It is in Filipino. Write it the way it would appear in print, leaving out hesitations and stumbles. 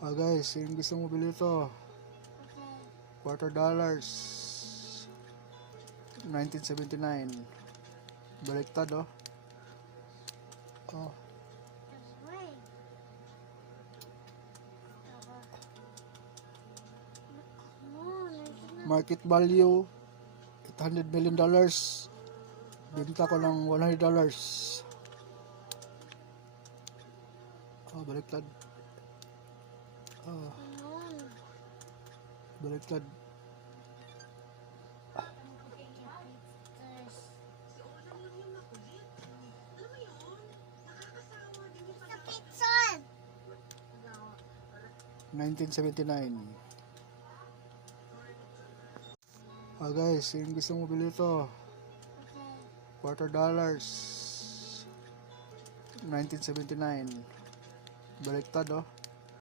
Guys, yung gusto mo bili ito, $250, 1979. Baliktad oh. Oh, market value $800 million. Benta ko ng $100. Oh, baliktad. Oh, baliktad. Picture! 1979. Guys, yung gusto mo bili ito, $250, 1979. Baliktad oh.